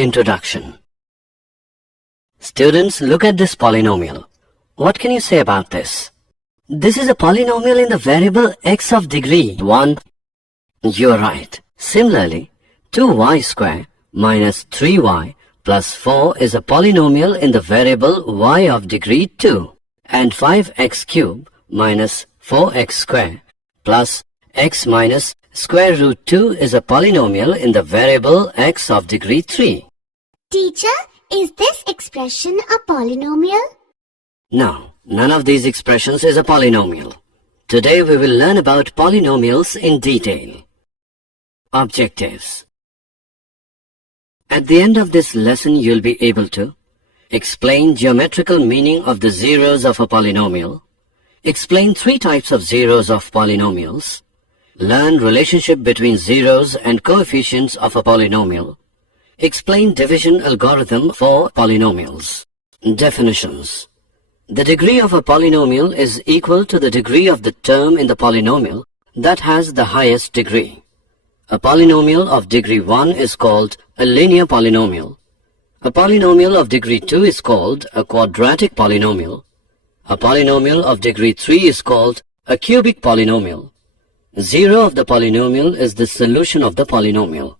Introduction. Students, look at this polynomial. What can you say about this? This is a polynomial in the variable x of degree 1. You're right. Similarly, 2y square minus 3y plus 4 is a polynomial in the variable y of degree 2. And 5x cubed minus 4x square plus x minus square root 2 is a polynomial in the variable x of degree 3. Teacher, is this expression a polynomial? No, none of these expressions is a polynomial. Today we will learn about polynomials in detail. Objectives. At the end of this lesson, you'll be able to explain geometrical meaning of the zeros of a polynomial, explain 3 types of zeros of polynomials, learn relationship between zeros and coefficients of a polynomial, explain division algorithm for polynomials. Definitions. The degree of a polynomial is equal to the degree of the term in the polynomial that has the highest degree. A polynomial of degree 1 is called a linear polynomial. A polynomial of degree 2 is called a quadratic polynomial. A polynomial of degree 3 is called a cubic polynomial. 0 of the polynomial is the solution of the polynomial.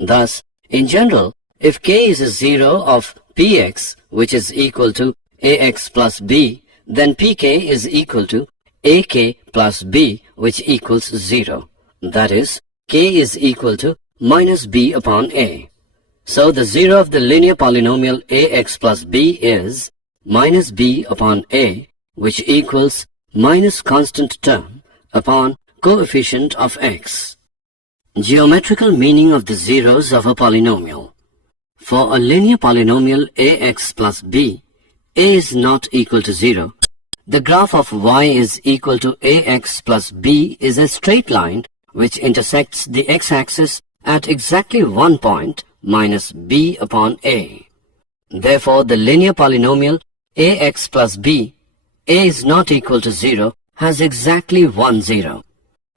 Thus, in general, if k is a 0 of px, which is equal to ax plus b, then pk is equal to ak plus b, which equals 0. That is, k is equal to minus b upon a. So the 0 of the linear polynomial ax plus b is minus b upon a, which equals minus constant term upon coefficient of x. Geometrical meaning of the zeros of a polynomial. For a linear polynomial ax plus b, a is not equal to 0. The graph of y is equal to ax plus b is a straight line which intersects the x-axis at exactly 1 point minus b upon a. Therefore, the linear polynomial ax plus b, a is not equal to 0, has exactly 1 0.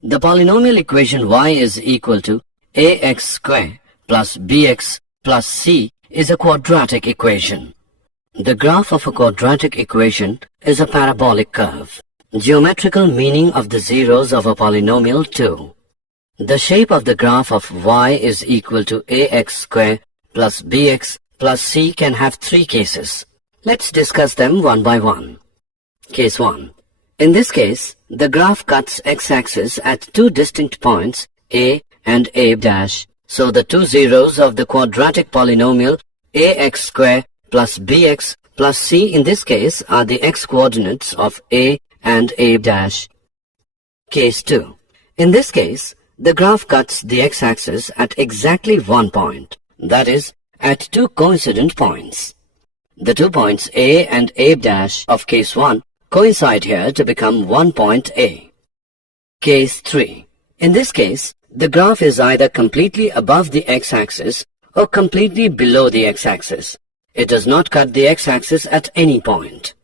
The polynomial equation y is equal to ax square plus bx plus c is a quadratic equation. The graph of a quadratic equation is a parabolic curve. Geometrical meaning of the zeros of a polynomial 2. The shape of the graph of y is equal to ax square plus bx plus c can have 3 cases. Let's discuss them one by one. Case 1. In this case, the graph cuts x-axis at 2 distinct points, a and a dash. So the 2 zeros of the quadratic polynomial ax square plus bx plus c in this case are the x-coordinates of a and a dash. Case 2. In this case, the graph cuts the x-axis at exactly 1 point, that is, at 2 coincident points. The 2 points a and a dash of case 1 coincide here to become 1 point a. Case 3. In this case, the graph is either completely above the x-axis or completely below the x-axis. It does not cut the x-axis at any point.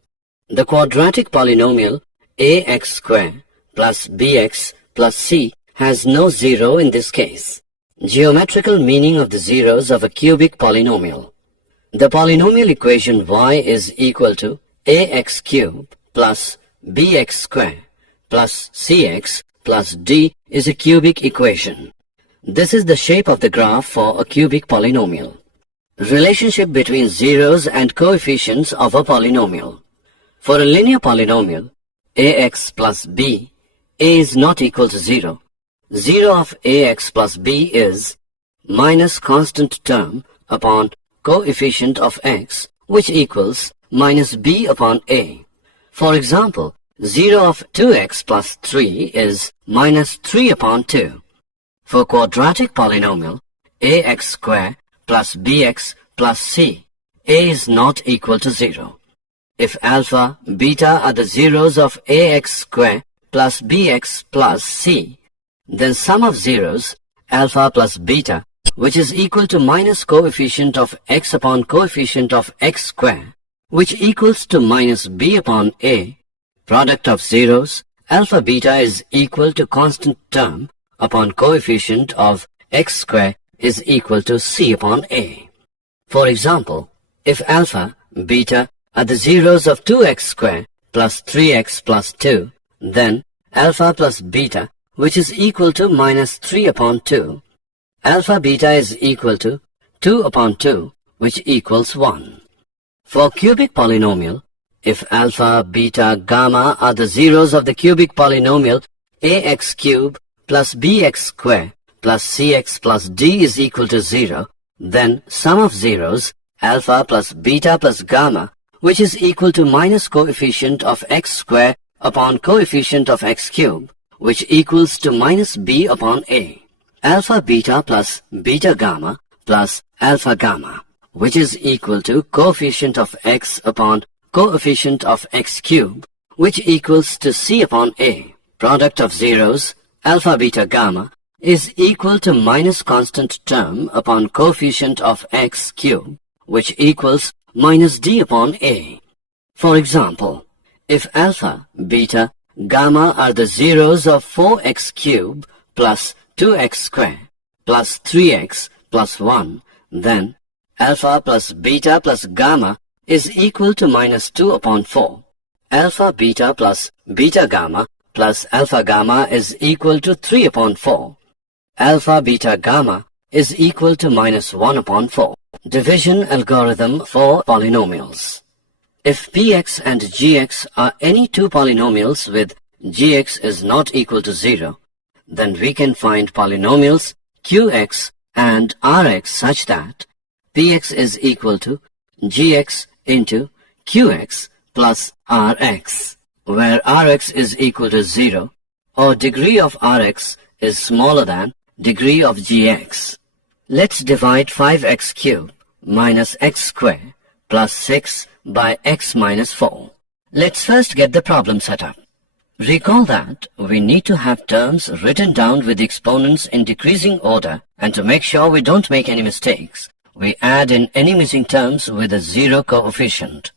The quadratic polynomial ax square plus bx plus c has no 0 in this case. Geometrical meaning of the zeros of a cubic polynomial. The polynomial equation y is equal to ax cubed plus bx square plus cx plus d is a cubic equation. This is the shape of the graph for a cubic polynomial. Relationship between zeros and coefficients of a polynomial. For a linear polynomial, ax plus b, a is not equal to 0. 0 of ax plus b is minus constant term upon coefficient of x, which equals minus b upon a. For example, 0 of 2x plus 3 is minus 3 upon 2. For quadratic polynomial, ax square plus bx plus c, a is not equal to 0. If alpha, beta are the zeros of ax square plus bx plus c, then sum of zeros, alpha plus beta, which is equal to minus coefficient of x upon coefficient of x square, which equals to minus b upon a, product of zeros, alpha beta is equal to constant term upon coefficient of x square is equal to c upon a. For example, if alpha, beta are the zeros of 2x squared plus 3x plus 2, then alpha plus beta, which is equal to minus 3 upon 2, alpha beta is equal to 2 upon 2, which equals 1. For cubic polynomial, if alpha, beta, gamma are the zeros of the cubic polynomial ax cubed plus bx squared plus cx plus d is equal to 0, then sum of zeros, alpha plus beta plus gamma, which is equal to minus coefficient of x squared upon coefficient of x cubed, which equals to minus b upon a. Alpha beta plus beta gamma plus alpha gamma, which is equal to coefficient of x upon coefficient of x cubed, which equals to c upon a. Product of zeros, alpha beta gamma, is equal to minus constant term upon coefficient of x cubed, which equals minus d upon a. For example, if alpha, beta, gamma are the zeros of 4x cubed plus 2x squared plus 3x plus 1, then alpha plus beta plus gamma is equal to minus 2 upon 4. Alpha beta plus beta gamma plus alpha gamma is equal to 3 upon 4. Alpha beta gamma is equal to minus 1 upon 4. Division algorithm for polynomials. If px and gx are any two polynomials with gx is not equal to 0, then we can find polynomials qx and rx such that px is equal to gx into qx plus rx, where rx is equal to 0 or degree of rx is smaller than degree of gx. Let's divide 5x cubed minus x squared plus 6 by x minus 4. Let's first get the problem set up. Recall that we need to have terms written down with exponents in decreasing order, and to make sure we don't make any mistakes, we add in any missing terms with a 0 coefficient.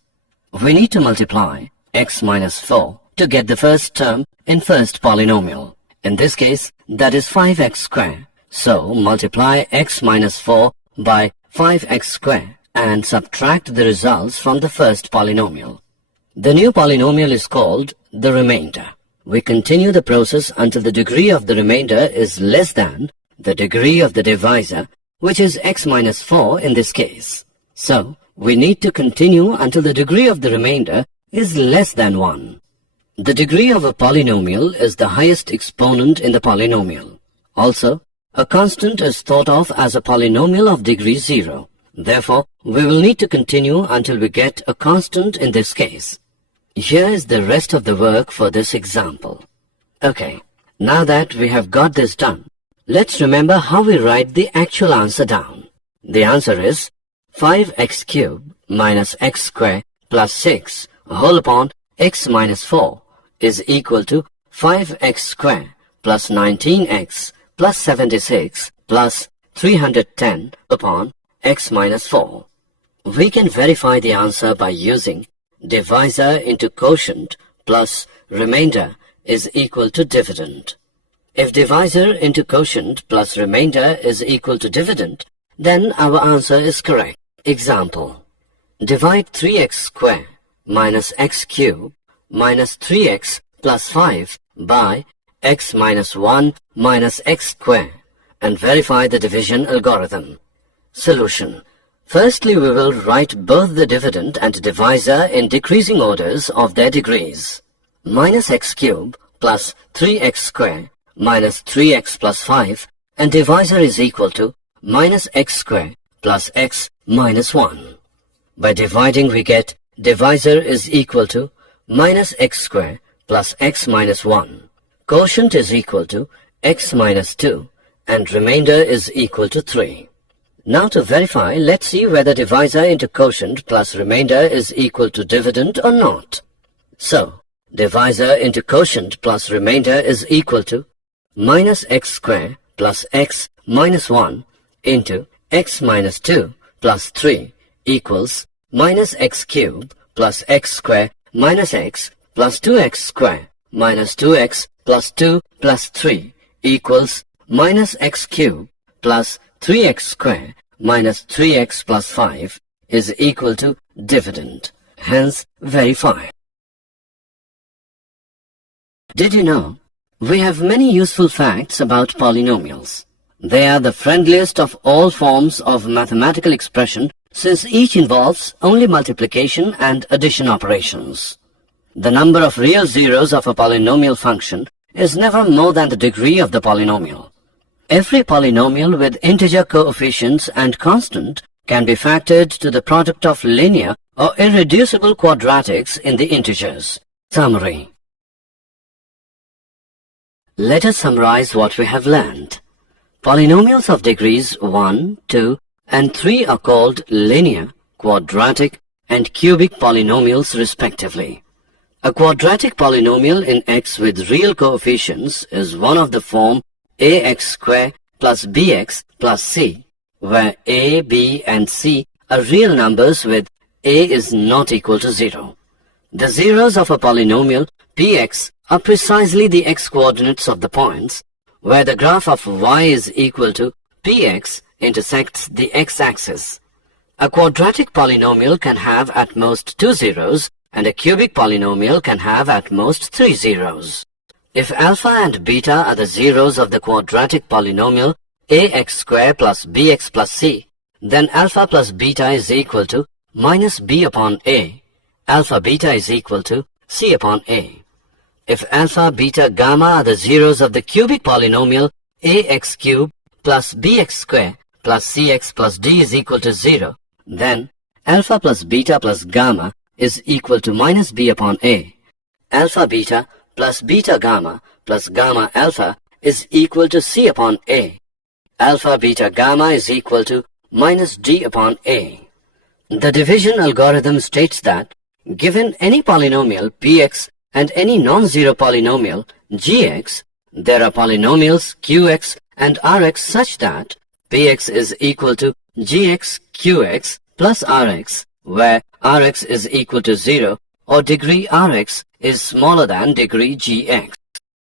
We need to multiply x minus 4 to get the first term in first polynomial. In this case, that is 5x squared. So multiply x minus 4 by 5x squared and subtract the results from the first polynomial. The new polynomial is called the remainder. We continue the process until the degree of the remainder is less than the degree of the divisor, which is x minus 4 in this case. So we need to continue until the degree of the remainder is less than 1. The degree of a polynomial is the highest exponent in the polynomial. Also, a constant is thought of as a polynomial of degree 0. Therefore, we will need to continue until we get a constant in this case. Here is the rest of the work for this example. Okay, now that we have got this done, let's remember how we write the actual answer down. The answer is 5x cubed minus x squared plus 6 whole upon x minus 4 is equal to 5x squared plus 19x plus 76 plus 310 upon x minus 4. We can verify the answer by using divisor into quotient plus remainder is equal to dividend. If divisor into quotient plus remainder is equal to dividend, then our answer is correct. Example: divide 3x squared minus x cubed minus 3x plus 5 by x minus 1 minus x squared and verify the division algorithm. Solution: firstly, we will write both the dividend and divisor in decreasing orders of their degrees. Minus x cubed plus 3x squared minus 3x plus 5 and divisor is equal to minus x squared plus x minus 1. By dividing we get divisor is equal to minus x squared plus x minus 1. Quotient is equal to x minus 2 and remainder is equal to 3. Now to verify, let's see whether divisor into quotient plus remainder is equal to dividend or not. So, divisor into quotient plus remainder is equal to minus x squared plus x minus 1 into x minus 2 plus 3 equals minus x cubed plus x squared minus x plus 2x squared minus 2x plus 2 plus 3 equals minus x cubed plus 3x squared minus 3x plus 5 is equal to dividend. Hence, verify. Did you know? We have many useful facts about polynomials. They are the friendliest of all forms of mathematical expression since each involves only multiplication and addition operations. The number of real zeros of a polynomial function is never more than the degree of the polynomial. Every polynomial with integer coefficients and constant can be factored to the product of linear or irreducible quadratics in the integers. Summary. Let us summarize what we have learned. Polynomials of degrees 1, 2, and 3 are called linear, quadratic, and cubic polynomials respectively. A quadratic polynomial in x with real coefficients is one of the form ax square plus bx plus c, where a, b, and c are real numbers with a is not equal to 0. The zeros of a polynomial px are precisely the x-coordinates of the points, where the graph of y is equal to px intersects the x-axis. A quadratic polynomial can have at most 2 zeros, and a cubic polynomial can have at most 3 zeros. If alpha and beta are the zeros of the quadratic polynomial ax square plus bx plus c, then alpha plus beta is equal to minus b upon a. Alpha beta is equal to c upon a. If alpha, beta, gamma are the zeros of the cubic polynomial ax cubed plus bx square plus cx plus d is equal to 0, then alpha plus beta plus gamma is equal to minus b upon a. Alpha beta plus beta gamma plus gamma alpha is equal to c upon a. Alpha beta gamma is equal to minus d upon a. The division algorithm states that given any polynomial px and any non-zero polynomial gx, there are polynomials qx and rx such that px is equal to gx qx plus rx, where rx is equal to 0 or degree rx is smaller than degree gx.